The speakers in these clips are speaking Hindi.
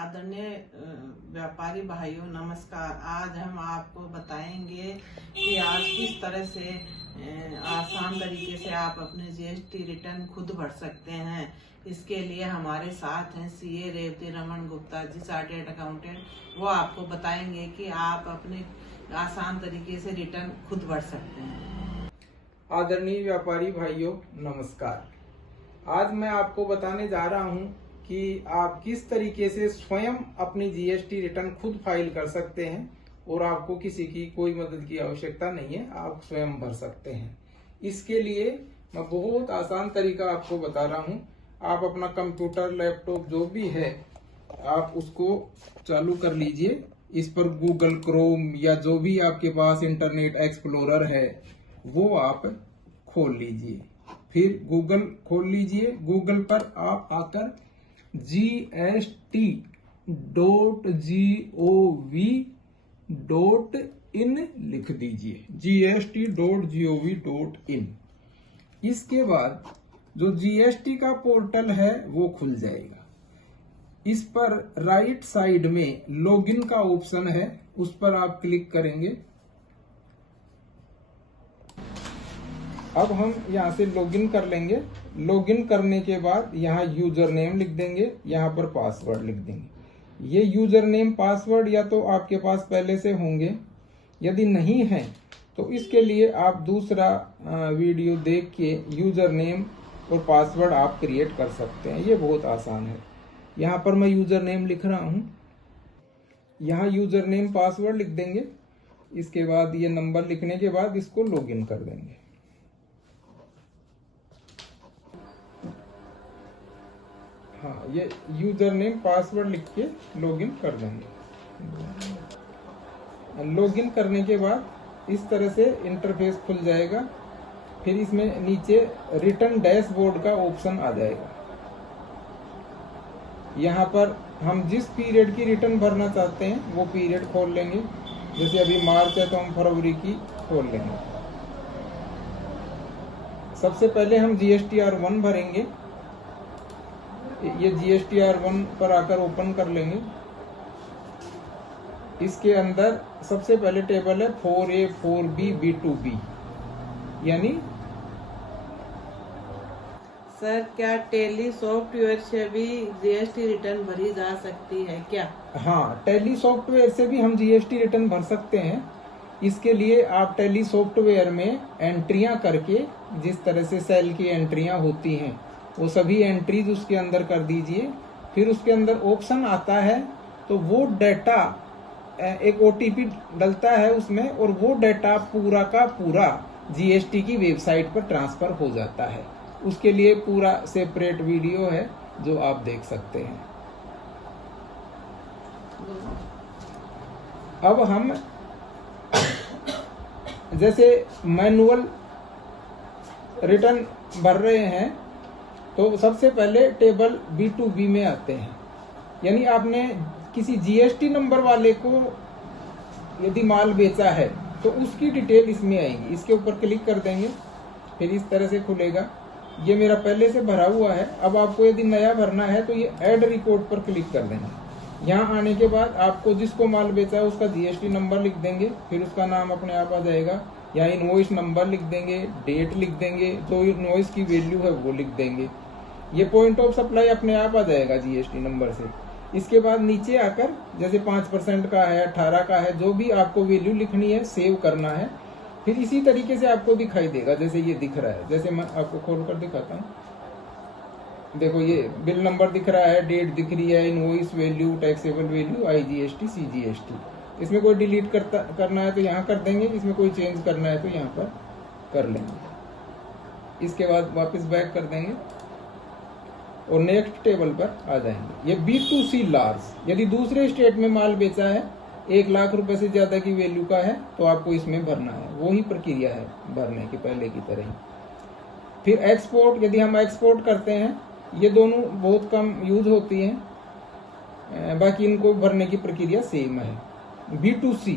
आदरणीय व्यापारी भाइयों नमस्कार। आज हम आपको बताएंगे कि आज किस तरह से आसान तरीके से आप अपने जीएसटी रिटर्न खुद भर सकते हैं। इसके लिए हमारे साथ हैं CA Revati Raman Gupta ji, chartered accountant. वो आपको बताएंगे कि आप अपने आसान तरीके से रिटर्न खुद भर सकते हैं। आदरणीय व्यापारी भाइयों नमस्कार। आज मैं आपको बताने जा रहा हूं कि आप किस तरीके से स्वयं अपनी जीएसटी रिटर्न खुद फाइल कर सकते हैं और आपको किसी की कोई मदद की आवश्यकता नहीं है, आप स्वयं भर सकते हैं। इसके लिए मैं बहुत आसान तरीका आपको बता रहा हूं। आप अपना कंप्यूटर, लैपटॉप जो भी है, आप उसको चालू कर लीजिए। इस पर गूगल क्रोम या जो भी आपके पास इंटरनेट एक्सप्लोरर है वो आप खोल लीजिए। फिर गूगल खोल लीजिए। गूगल पर आप आकर gst.gov.in लिख दीजिए, gst.gov.in। इसके बाद जो जीएसटी का पोर्टल है वो खुल जाएगा। इस पर राइट साइड में लॉगिन का ऑप्शन है, उस पर आप क्लिक करेंगे। अब हम यहाँ से लॉगिन कर लेंगे। लॉगिन करने के बाद यहाँ यूजर नेम लिख देंगे, यहाँ पर पासवर्ड लिख देंगे। ये यूजर नेम पासवर्ड या तो आपके पास पहले से होंगे, यदि नहीं है तो इसके लिए आप दूसरा वीडियो देख के यूजर नेम और पासवर्ड आप क्रिएट कर सकते हैं। ये बहुत आसान है। यहाँ पर मैं यूजर नेम लिख रहा हूँ, यहाँ यूजर नेम पासवर्ड लिख देंगे। इसके बाद ये नंबर लिखने के बाद इसको लॉगिन कर देंगे। हाँ, ये यूजर नेम पासवर्ड लिख के लॉगिन कर देंगे। लॉगिन करने के बाद इस तरह से इंटरफेस खुल जाएगा। फिर इसमें नीचे रिटर्न डैशबोर्ड का ऑप्शन आ जाएगा। यहाँ पर हम जिस पीरियड की रिटर्न भरना चाहते हैं वो पीरियड खोल लेंगे। जैसे अभी मार्च है तो हम फरवरी की खोल लेंगे। सबसे पहले हम GSTR1 भरेंगे। ये GSTR1 पर आकर ओपन कर लेंगे। इसके अंदर सबसे पहले टेबल है 4A 4B B2B, यानी सर क्या टैली सॉफ्टवेयर से भी जीएसटी रिटर्न भरी जा सकती है क्या? हाँ, टैली सॉफ्टवेयर से भी हम जीएसटी रिटर्न भर सकते हैं। इसके लिए आप टैली सॉफ्टवेयर में एंट्रियां करके, जिस तरह से सेल की एंट्रियां होती हैं वो सभी एंट्रीज उसके अंदर कर दीजिए। फिर उसके अंदर ऑप्शन आता है तो वो डाटा, एक ओटीपी डलता है उसमें, और वो डाटा पूरा का पूरा जीएसटी की वेबसाइट पर ट्रांसफर हो जाता है। उसके लिए पूरा सेपरेट वीडियो है जो आप देख सकते हैं। अब हम जैसे मैनुअल रिटर्न भर रहे हैं तो सबसे पहले टेबल B2B में आते हैं। यानी आपने किसी जीएसटी नंबर वाले को यदि माल बेचा है तो उसकी डिटेल इसमें आएगी। इसके ऊपर क्लिक कर देंगे, फिर इस तरह से खुलेगा। ये मेरा पहले से भरा हुआ है। अब आपको यदि नया भरना है तो ये ऐड रिकॉर्ड पर क्लिक कर देंगे। यहाँ आने के बाद आपको जिसको माल बेचा है उसका जीएसटी नंबर लिख देंगे, फिर उसका नाम अपने आप आ जाएगा। यहाँ इनवॉइस नंबर लिख देंगे, डेट लिख देंगे, जो इनवॉइस की वैल्यू है वो लिख देंगे। ये पॉइंट ऑफ सप्लाई अपने आप आ जाएगा जीएसटी नंबर से। इसके बाद नीचे आकर जैसे 5% का है, 18 का है, जो भी आपको वैल्यू लिखनी है, सेव करना है। फिर इसी तरीके से आपको दिखाई देगा जैसे ये दिख रहा है। जैसे मैं आपको खोल कर दिखाता हूँ, देखो ये बिल नंबर दिख रहा है, डेट दिख रही है, invoice value, taxable value, IGST, CGST। इसमें कोई डिलीट करना है तो यहाँ कर देंगे, इसमें कोई चेंज करना है तो यहाँ पर कर लेंगे। इसके बाद वापस बैक कर देंगे और नेक्स्ट टेबल पर आ जाएंगे। ये B2C लार्ज, यदि दूसरे स्टेट में माल बेचा है, 1 लाख रुपए से ज्यादा की वैल्यू का है तो आपको इसमें भरना है। वही प्रक्रिया है भरने की, पहले की तरह ही। फिर एक्सपोर्ट, यदि हम एक्सपोर्ट करते हैं, ये दोनों बहुत कम यूज होती हैं, बाकी इनको भरने की प्रक्रिया सेम है। B2C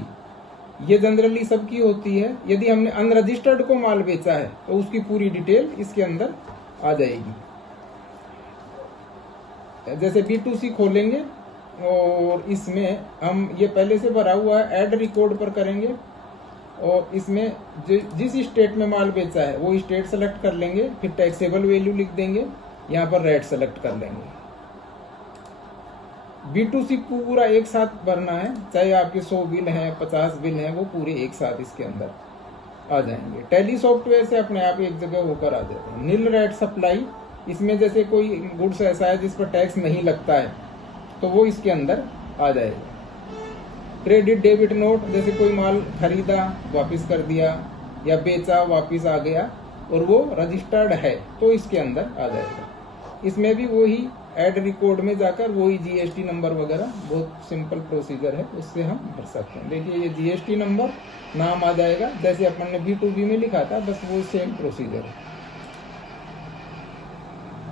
ये जनरली सबकी होती है। यदि हमने अनरजिस्टर्ड को माल बेचा है तो उसकी पूरी डिटेल इसके अंदर आ जाएगी। जैसे B2C खोलेंगे और इसमें हम ये पहले से भरा हुआ है, ऐड रिकॉर्ड पर करेंगे और इसमें जिस स्टेट में माल बेचा है वो स्टेट सेलेक्ट कर लेंगे, फिर टैक्सेबल वैल्यू लिख देंगे, यहाँ पर रेट सेलेक्ट कर लेंगे। B2C पूरा एक साथ भरना है, चाहे आपके 100 बिल हैं 50 बिल हैं, वो पूरे एक साथ इसके अंदर आ जाएंगे। टैली सॉफ्टवेयर से अपने आप एक जगह होकर आ जाते हैं। नील रेट सप्लाई, इसमें जैसे कोई गुड्स ऐसा है जिस पर टैक्स नहीं लगता है तो वो इसके अंदर आ जाएगा। क्रेडिट डेबिट नोट, जैसे कोई माल खरीदा वापस कर दिया या बेचा वापस आ गया और वो रजिस्टर्ड है तो इसके अंदर आ जाएगा। इसमें भी वही ऐड रिकॉर्ड में जाकर वही जीएसटी नंबर वगैरह, बहुत सिंपल प्रोसीजर है, उससे हम भर सकते हैं। देखिए ये जीएसटी नंबर, नाम आ जाएगा जैसे अपन ने B2B में लिखा था, बस वो सेम प्रोसीजर है।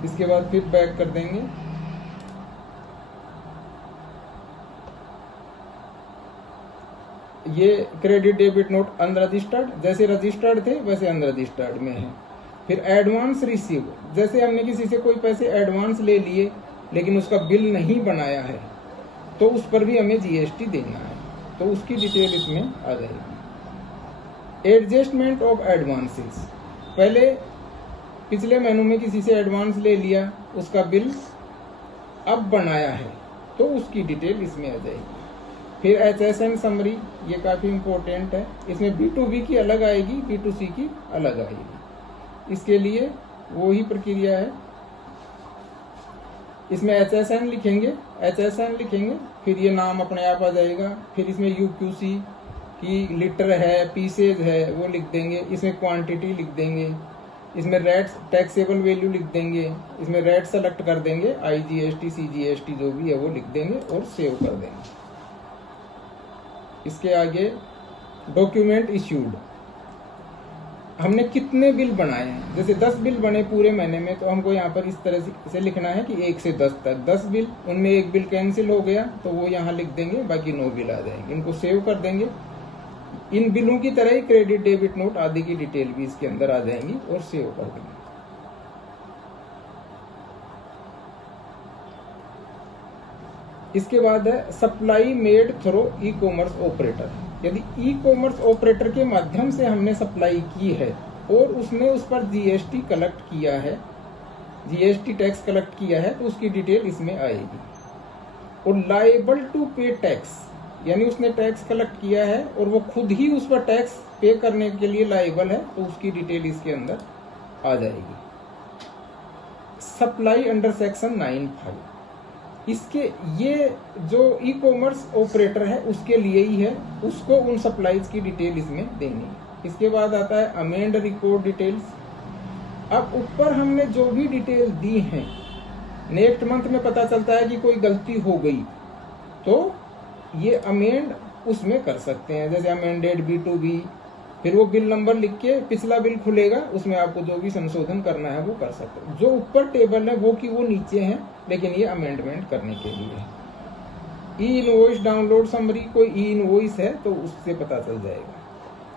इसके बाद फिर बैक कर देंगे। ये क्रेडिट डेबिट नोट अनरजिस्टर्ड, जैसे रजिस्टर्ड थे वैसे अनरजिस्टर्ड में है। फिर एडवांस रिसीव, जैसे हमने किसी से कोई पैसे एडवांस ले लिए लेकिन उसका बिल नहीं बनाया है तो उस पर भी हमें जीएसटी देना है, तो उसकी डिटेल इसमें आ जाएगी। एडजस्टमेंट ऑफ एडवांसेस, पहले पिछले महीनों में किसी से एडवांस ले लिया, उसका बिल अब बनाया है तो उसकी डिटेल इसमें आ जाएगी। फिर HSN समरी, ये काफी इंपॉर्टेंट है, इसमें B2B की अलग आएगी, B2C की अलग आएगी। इसके लिए वो ही प्रक्रिया है। इसमें HSN लिखेंगे, फिर ये नाम अपने आप आ जाएगा। फिर इसमें UQC की लीटर है, पीसेज है, वो लिख देंगे। इसमें क्वांटिटी लिख देंगे। इसमें रेट टैक्सेबल वैल्यू लिख देंगे। इसमें रेट सेलेक्ट कर देंगे, IGST CGST जो भी है वो लिख देंगे और सेव कर देंगे। इसके आगे डॉक्यूमेंट इश्यूड, हमने कितने बिल बनाए हैं, जैसे 10 बिल बने पूरे महीने में तो हमको यहाँ पर इस तरह से लिखना है कि 1 से 10 तक 10 बिल, उनमें एक बिल कैंसिल हो गया तो वो यहाँ लिख देंगे, बाकी 9 बिल आ जाएंगे। इनको सेव कर देंगे। इन बिलों की तरह ही क्रेडिट डेबिट नोट आदि की डिटेल भी इसके अंदर आ जाएंगी और सेव कर देंगे। इसके बाद है supply made through e commerce operator. यदि ई कॉमर्स ऑपरेटर के माध्यम से हमने सप्लाई की है और उसने उस पर जीएसटी कलेक्ट किया है, जीएसटी टैक्स कलेक्ट किया है, तो उसकी डिटेल इसमें आएगी। और लायबल टू पे टैक्स, यानी उसने टैक्स कलेक्ट किया है और वो खुद ही उस पर टैक्स पे करने के लिए लायबल है, तो उसकी डिटेल इसके अंदर आ जाएगी। सप्लाई अंडर सेक्शन 9(5), इसके ये जो ई कॉमर्स ऑपरेटर है उसके लिए ही है, उसको उन सप्लाईज की डिटेल इसमें देनी है। इसके बाद आता है अमेंड रिकॉर्ड डिटेल्स। अब ऊपर हमने जो भी डिटेल दी है, नेक्स्ट मंथ में पता चलता है कि कोई गलती हो गई तो ये अमेंड उसमें कर सकते हैं, जैसे अमेंडेड B2B, फिर वो बिल नंबर लिख के पिछला बिल खुलेगा, उसमें आपको जो भी संशोधन करना है वो कर सकते हैं। जो ऊपर टेबल है वो की वो नीचे है, लेकिन ये अमेंडमेंट करने के लिए है। ई इनवॉइस डाउनलोड समरी, कोई ई इनवॉइस है तो उससे पता चल जाएगा।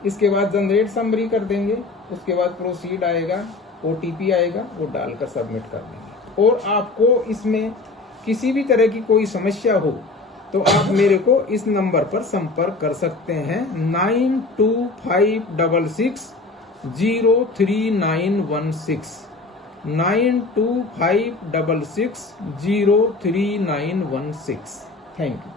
इसके बाद जनरेट समरी कर देंगे। उसके बाद प्रोसीड आएगा, OTP आएगा, वो डालकर सबमिट कर देंगे। और आपको इसमें किसी भी तरह की कोई समस्या हो तो आप मेरे को इस नंबर पर संपर्क कर सकते हैं, 9256603916, 9256603916। Thank you.